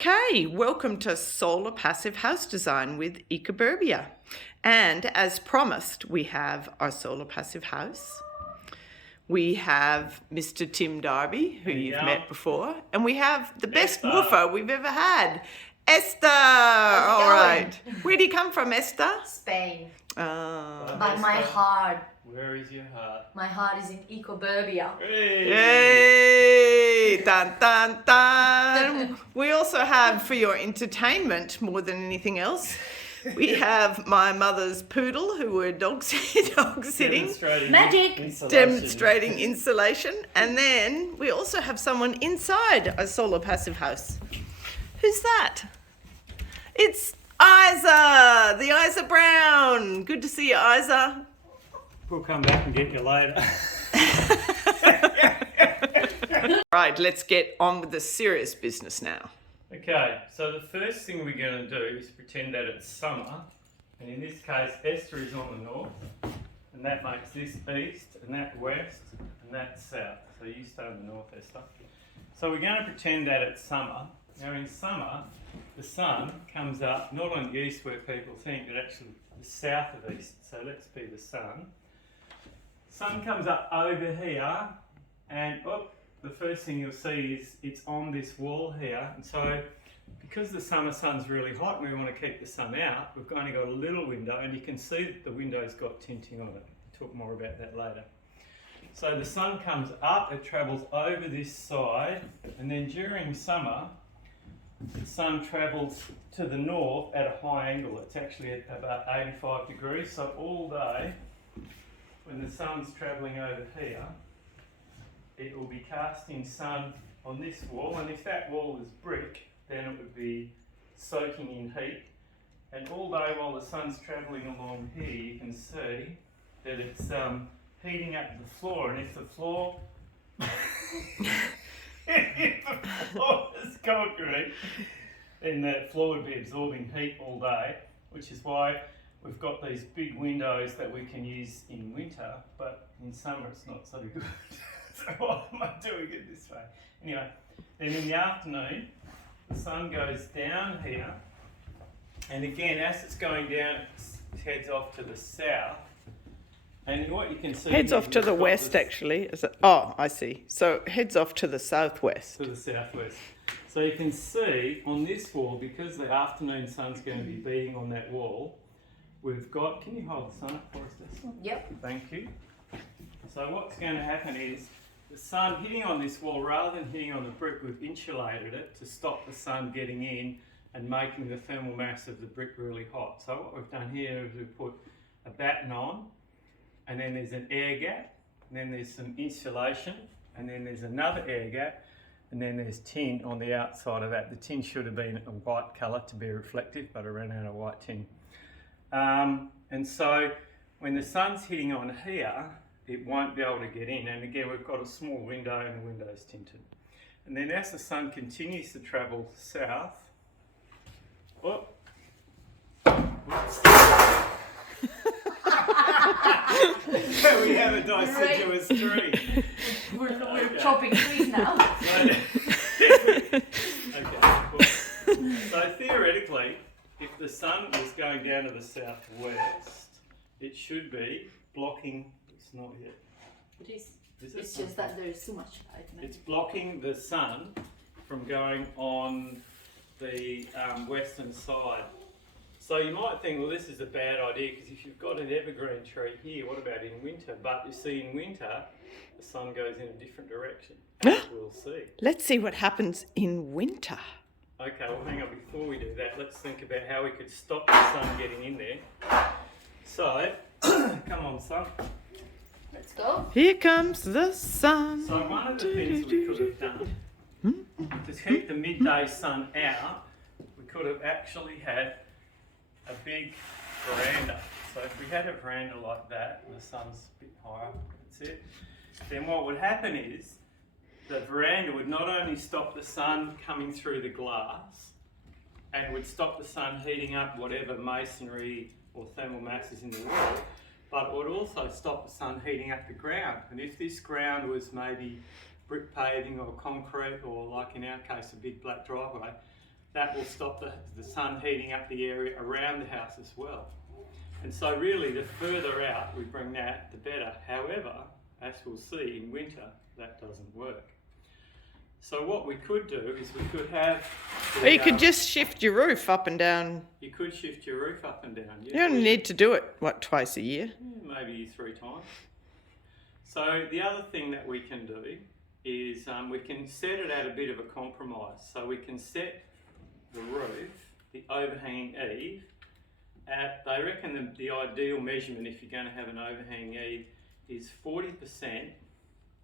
Okay, welcome to Solar Passive House Design with Ecoburbia. And as promised, we have our solar passive house. We have Mr. Tim Darby, who you've met before, and we have the best Ester. woofer we've ever had, Esther. All right. Where do you come from, Esther? Spain. But But my heart, Where is your heart? my heart is in Ecoburbia. Yay! Dun, dun, dun. We also have, for your entertainment more than anything else, we have my mother's poodle who were dog sitting, demonstrating insulation. And then we also have someone inside a solar passive house. Who's that? It's Isa, the Isa Brown. Good to see you, Isa. We'll come back and get you later. Right, let's get on with the serious business now. Okay, so the first thing we're going to do is pretend that it's summer, and in this case Ester is on the north, and that makes this east, and that west, and that south. So you stay on the north, Esther. So we're going to pretend that it's summer. Now in summer, the sun comes up not on the east where people think, but actually the south of east. So let's be the sun. Sun comes up over here, and the first thing you'll see is it's on this wall here. And so because the summer sun's really hot and we want to keep the sun out, we've only got a little window, and you can see that the window's got tinting on it. We'll talk more about that later. So the sun comes up, it travels over this side, and then during summer the sun travels to the north at a high angle. It's actually at about 85 degrees, so all day when the sun's travelling over here, it will be casting sun on this wall, and if that wall is brick, then it would be soaking in heat. And all day while the sun's travelling along here, you can see that it's heating up the floor, and if the floor is concrete, then that floor would be absorbing heat all day, which is why we've got these big windows that we can use in winter, but in summer it's not so good. So why am I doing it this way? Anyway, then in the afternoon, the sun goes down here, and again, as it's going down, it heads off to the south. And what you can see... Heads off to the west, actually. Is it? Oh, I see. So heads off to the southwest. To the southwest. So you can see on this wall, because the afternoon sun's going to be beating on that wall, we've got... Can you hold the sun up for us, Ester? Yep. Thank you. So what's going to happen is the sun hitting on this wall, rather than hitting on the brick, we've insulated it to stop the sun getting in and making the thermal mass of the brick really hot. So what we've done here is we've put a batten on, and then there's an air gap, and then there's some insulation, and then there's another air gap, and then there's tin on the outside of that. The tin should have been a white colour to be reflective, but I ran out of white tin. And so when the sun's hitting on here, it won't be able to get in. And again, we've got a small window, and the window's tinted. And then as the sun continues to travel south, we have a deciduous tree. We're chopping trees now. Okay, cool. So theoretically, if the sun was going down to the southwest, it should be blocking. It's not yet. It is. Is it? It's just that there's too much light. It's blocking the sun from going on the western side. So you might think, well, this is a bad idea, because if you've got an evergreen tree here, what about in winter? But you see, in winter, the sun goes in a different direction. We'll see. Let's see what happens in winter. Okay, well, hang on. Before we do that, let's think about how we could stop the sun getting in there. So, come on, sun. Let's go. Here comes the sun. So one of the things we could have done to keep the midday sun out, we could have actually had a big veranda. So if we had a veranda like that, and the sun's a bit higher, that's it, then what would happen is the veranda would not only stop the sun coming through the glass, and would stop the sun heating up whatever masonry or thermal mass is in the wall, but it would also stop the sun heating up the ground. And if this ground was maybe brick paving or concrete, or like in our case a big black driveway, that will stop the sun heating up the area around the house as well. And so really the further out we bring that, the better. However, as we'll see in winter, that doesn't work. So what we could do is we could have... Or you could just shift your roof up and down. You could shift your roof up and down. You only need to do it, what, twice a year? Maybe 3 times. So the other thing that we can do is we can set it at a bit of a compromise. So we can set the roof, the overhanging eave, at, they reckon the ideal measurement if you're going to have an overhanging eave is 40%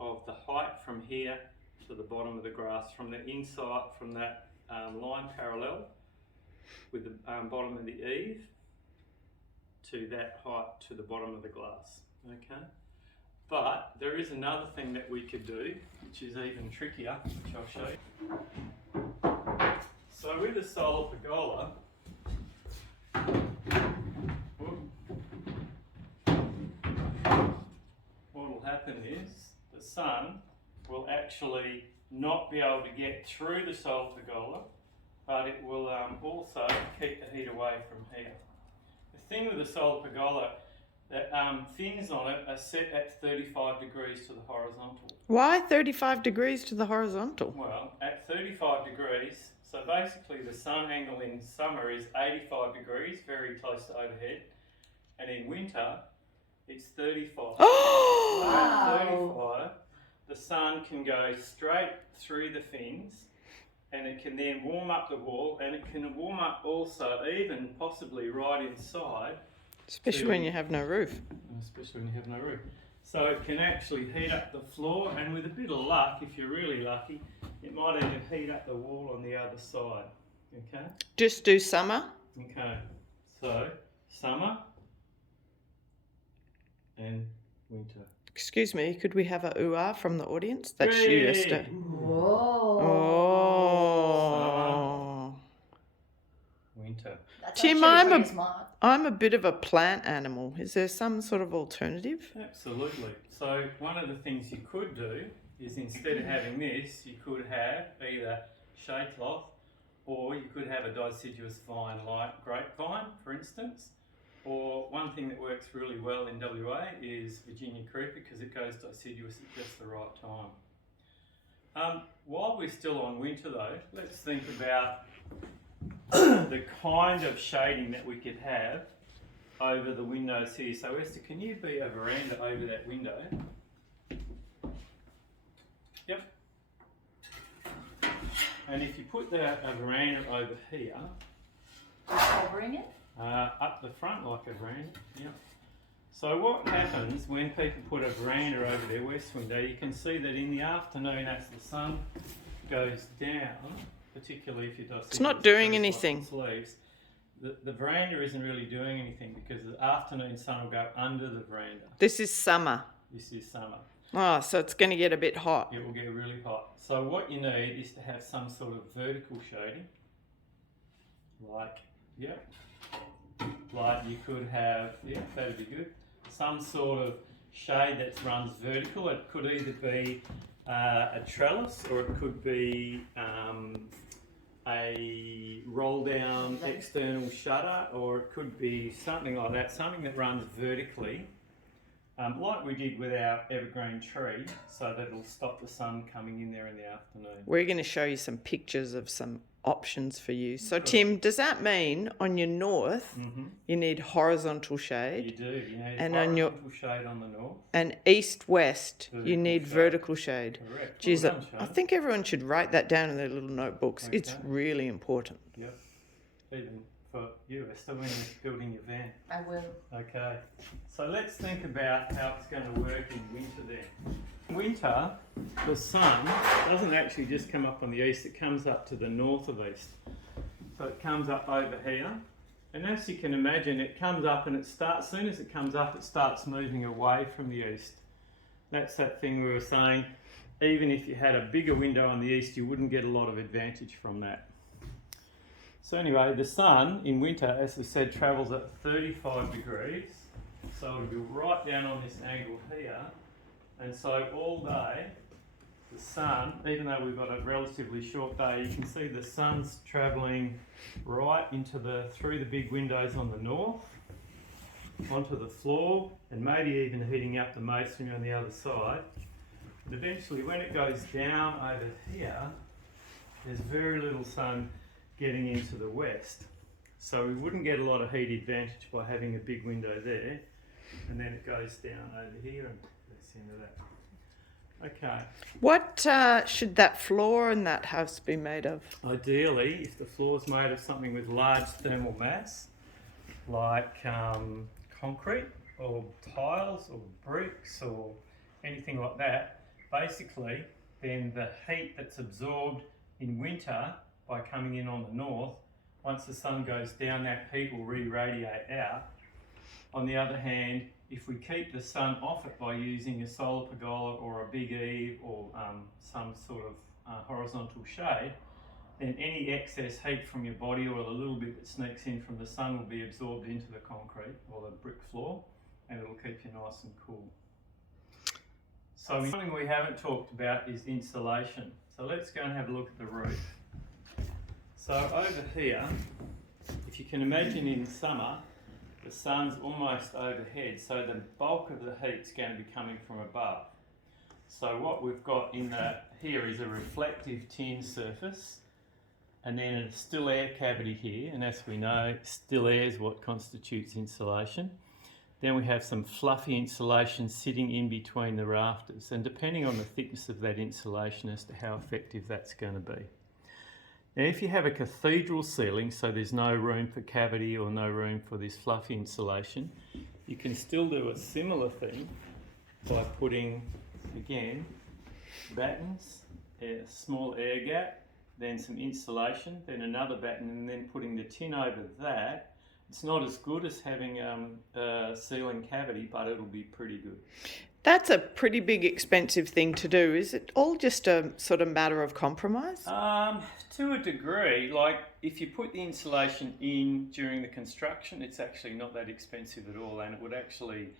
of the height from here to the bottom of the grass, from the inside, from that line parallel with the bottom of the eave to that height to the bottom of the glass, okay? But there is another thing that we could do, which is even trickier, which I'll show you. So with a solar pergola, what will happen is the sun will actually not be able to get through the solar pergola, but it will also keep the heat away from here. The thing with the solar pergola, the fins on it are set at 35 degrees to the horizontal. Why 35 degrees to the horizontal? Well, at 35 degrees, so basically the sun angle in summer is 85 degrees, very close to overhead, and in winter it's 35. Oh! At 35, the sun can go straight through the fins, and it can then warm up the wall, and it can warm up also even possibly right inside. Especially when you have no roof. Especially when you have no roof. So it can actually heat up the floor, and with a bit of luck, if you're really lucky, it might even heat up the wall on the other side. Okay? Just do summer. Okay. So summer and winter. Excuse me, could we have a ooh-ah from the audience? That's you, Esther. Whoa. Oh. Winter. That's Tim, actually pretty smart. I'm a bit of a plant animal. Is there some sort of alternative? Absolutely. So one of the things you could do is instead of having this, you could have either shade cloth, or you could have a deciduous vine like grapevine, for instance. Or one thing that works really well in WA is Virginia creeper, because it goes deciduous at just the right time. While we're still on winter though, let's think about the kind of shading that we could have over the windows here. So Esther, can you be a veranda over that window? Yep. And if you put a veranda over here, Covering it? up the front like a veranda, yep. So what happens when people put a veranda over their west window, you can see that in the afternoon as the sun goes down, particularly if you're It's not doing anything. Leaves, the veranda isn't really doing anything because the afternoon sun will go under the veranda. This is summer. This is summer. Oh, so it's going to get a bit hot. It will get really hot. So what you need is to have some sort of vertical shading. Like, yep. Like you could have, yeah, that'd be good. Some sort of shade that runs vertical. It could either be a trellis, or it could be a roll down external shutter, or it could be something like that, something that runs vertically, like we did with our evergreen tree, so that it'll stop the sun coming in there in the afternoon. We're going to show you some pictures of some options for you. So Tim, does that mean on your north you need horizontal shade? You do. You need And on your horizontal shade on the north. and east-west you Vertical need shade. vertical shade. Correct. Geez, Well done, I Shane. think everyone should write that down in their little notebooks. It's Okay. really important. Yep. Even for you, Esther, when you're building your van. I will. Okay. So let's think about how it's going to work in winter then. In winter, the sun doesn't actually just come up on the east, it comes up to the north of east. So it comes up over here. And as you can imagine, it comes up and it starts, as soon as it comes up, it starts moving away from the east. That's that thing we were saying, even if you had a bigger window on the east, you wouldn't get a lot of advantage from that. So anyway, the sun in winter, as we said, travels at 35 degrees. So it'll be right down on this angle here. And so all day, the sun, even though we've got a relatively short day, you can see the sun's travelling right through the big windows on the north, onto the floor, and maybe even heating up the masonry on the other side. But eventually, when it goes down over here, there's very little sun getting into the west. So we wouldn't get a lot of heat advantage by having a big window there. And then it goes down over here, and that's the end of that. Okay. What should that floor in that house be made of? Ideally, if the floor's made of something with large thermal mass, like concrete or tiles or bricks or anything like that, basically, then the heat that's absorbed in winter by coming in on the north, once the sun goes down, that heat will re-radiate out. On the other hand, if we keep the sun off it by using a solar pergola or a big eave or some sort of horizontal shade, then any excess heat from your body or the little bit that sneaks in from the sun will be absorbed into the concrete or the brick floor, and it'll keep you nice and cool. So something we haven't talked about is insulation. So let's go and have a look at the roof. So over here, if you can imagine in summer, the sun's almost overhead, so the bulk of the heat's going to be coming from above. So what we've got here is a reflective tin surface, and then a still air cavity here, and as we know, still air is what constitutes insulation. Then we have some fluffy insulation sitting in between the rafters, and depending on the thickness of that insulation as to how effective that's going to be. Now, if you have a cathedral ceiling, so there's no room for cavity or no room for this fluffy insulation, you can still do a similar thing by putting, again, battens, a small air gap, then some insulation, then another batten, and then putting the tin over that. It's not as good as having a ceiling cavity, but it'll be pretty good. That's a pretty big, expensive thing to do. Is it all just a sort of matter of compromise? To a degree. Like if you put the insulation in during the construction, it's actually not that expensive at all, and it would actually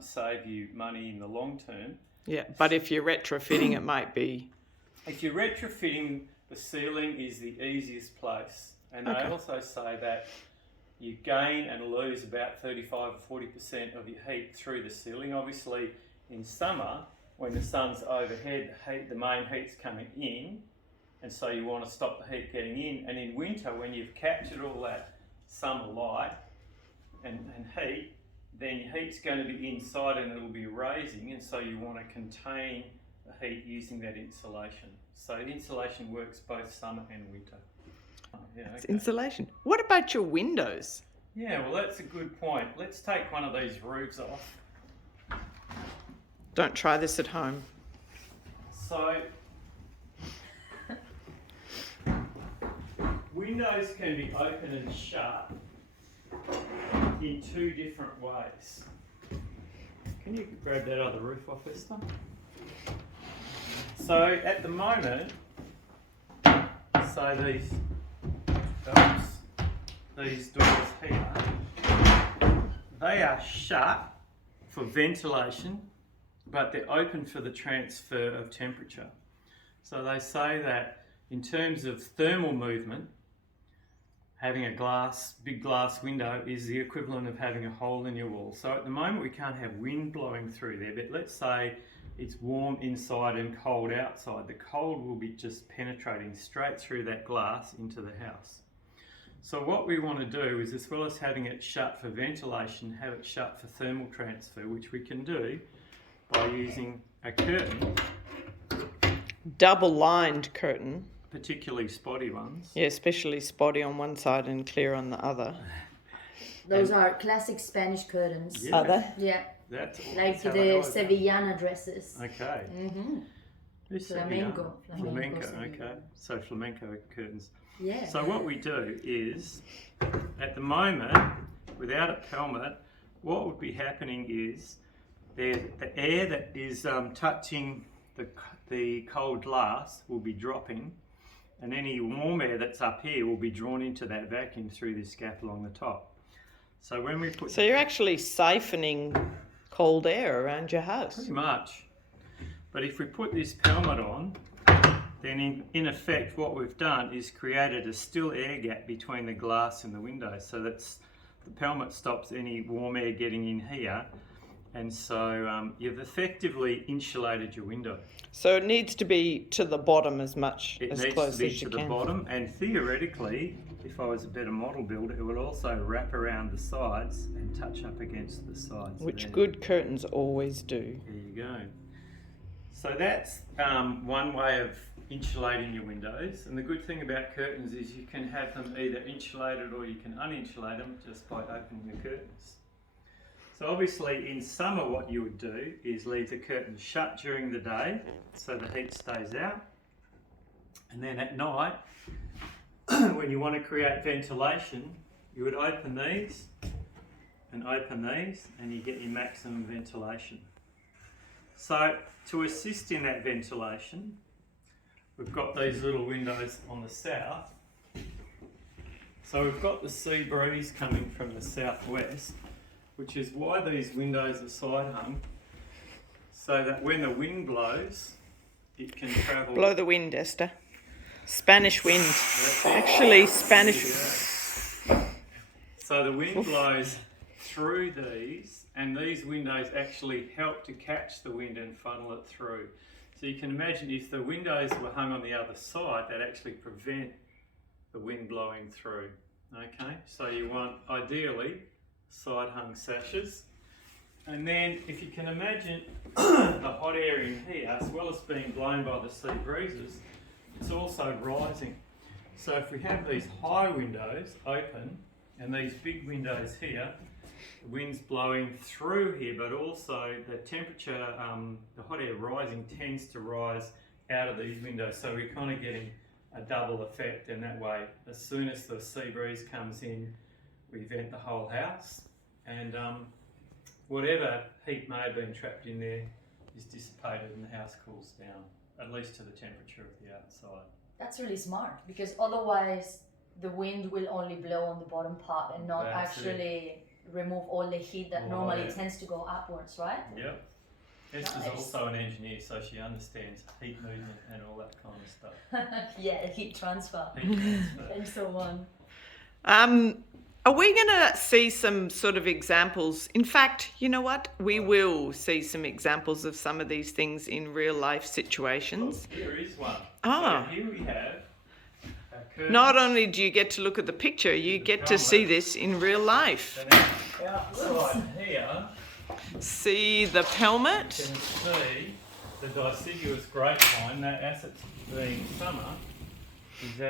save you money in the long term. Yeah, but if you're retrofitting, it might be. If you're retrofitting, the ceiling is the easiest place, and they also say that you gain and lose about 35 or 40% of your heat through the ceiling. Obviously, in summer, when the sun's overhead, the main heat's coming in, and so you want to stop the heat getting in. And in winter, when you've captured all that summer light and heat, then your heat's going to be inside and it'll be raising, and so you want to contain the heat using that insulation. So the insulation works both summer and winter. It's insulation. What about your windows? Yeah, well, that's a good point. Let's take one of these roofs off. Don't try this at home. So, windows can be open and shut in two different ways. Can you grab that other roof off, Esther? So, at the moment, these doors here, they are shut for ventilation, but they're open for the transfer of temperature. So they say that in terms of thermal movement, having a big glass window is the equivalent of having a hole in your wall. So at the moment we can't have wind blowing through there, but let's say it's warm inside and cold outside. The cold will be just penetrating straight through that glass into the house. So what we want to do is, as well as having it shut for ventilation, have it shut for thermal transfer, which we can do by using a curtain. Double-lined curtain. Particularly spotty ones. Yeah, especially spotty on one side and clear on the other. Those are classic Spanish curtains. Yeah. Are they? Yeah. That's Like the Sevillana dresses. Okay. Mm-hmm. Flamenco. Flamenco. Okay. So flamenco curtains. Yeah. So what we do is, at the moment, without a pelmet, what would be happening is the air that is touching the cold glass will be dropping, and any warm air that's up here will be drawn into that vacuum through this gap along the top. So when we put... So you're actually siphoning cold air around your house. Pretty much. But if we put this pelmet on, then in effect what we've done is created a still air gap between the glass and the window, so that's the pelmet stops any warm air getting in here, and so you've effectively insulated your window. So it needs to be to the bottom as much It as needs close to be as you to the can. bottom, and theoretically, if I was a better model builder, it would also wrap around the sides and touch up against the sides. Which there. good curtains always do. There you go. So that's one way of insulating your windows, and the good thing about curtains is you can have them either insulated or you can uninsulate them just by opening the curtains. So obviously in summer what you would do is leave the curtains shut during the day so the heat stays out, and then at night when you want to create ventilation you would open these and you get your maximum ventilation. So to assist in that ventilation, we've got these little windows on the south. So we've got the sea breeze coming from the southwest, which is why these windows are side hung, so that when the wind blows, it can travel. Blow the wind, Esther. Spanish wind. Actually, Spanish. So the wind blows through these, and these windows actually help to catch the wind and funnel it through. So you can imagine if the windows were hung on the other side, they'd actually prevent the wind blowing through. Okay, so you want ideally side hung sashes. And then if you can imagine the hot air in here, as well as being blown by the sea breezes, it's also rising. So if we have these high windows open and these big windows here, the wind's blowing through here, but also the temperature, the hot air rising tends to rise out of these windows. So we're kind of getting a double effect, and that way, as soon as the sea breeze comes in, we vent the whole house, and whatever heat may have been trapped in there is dissipated and the house cools down, at least to the temperature of the outside. That's really smart, because otherwise the wind will only blow on the bottom part and not That's actually remove all the heat that normally tends to go upwards, right? Yep. Ester's Nice. also an engineer, so she understands heat movement and all that kind of stuff. Yeah, heat transfer Heat transfer. and so on. Are we going to see some sort of examples? In fact, you know what? We will see some examples of some of these things in real life situations. Oh, here is one. Ah. So here we have a curtain. Not only do you get to look at the picture, you get to see this in real life. And then outside here, See the pelmet. you can see the deciduous grapevine, that asset being summer, is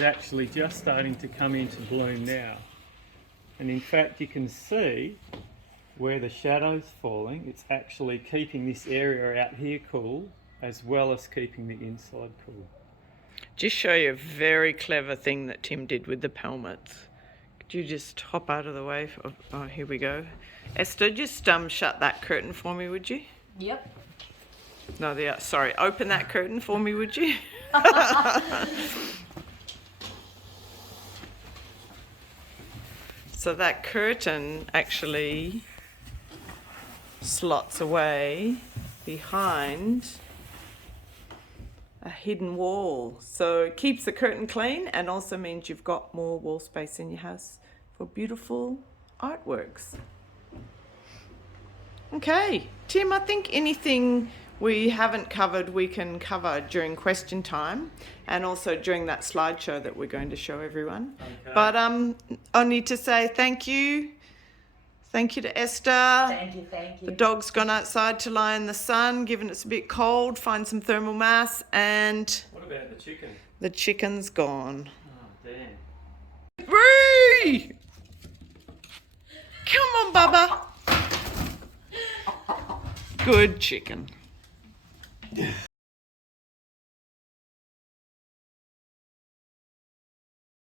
actually just starting to come into bloom now. And in fact you can see where the shadow's falling, it's actually keeping this area out here cool as well as keeping the inside cool. Just show you a very clever thing that Tim did with the pelmets. Could you just hop out of the way? Oh, here we go. Esther, just shut that curtain for me, would you? Yep. No, sorry, open that curtain for me, would you? So that curtain actually slots away behind a hidden wall. So it keeps the curtain clean and also means you've got more wall space in your house for beautiful artworks. Okay, Tim, I think anything we haven't covered we can cover during question time and also during that slideshow that we're going to show everyone. Okay. But I need to say thank you. Thank you to Esther. Thank you, thank you. The dog's gone outside to lie in the sun, given it's a bit cold, find some thermal mass, and What about the chicken? the chicken's gone. Oh, damn. Ree! Come on, Bubba. Good chicken.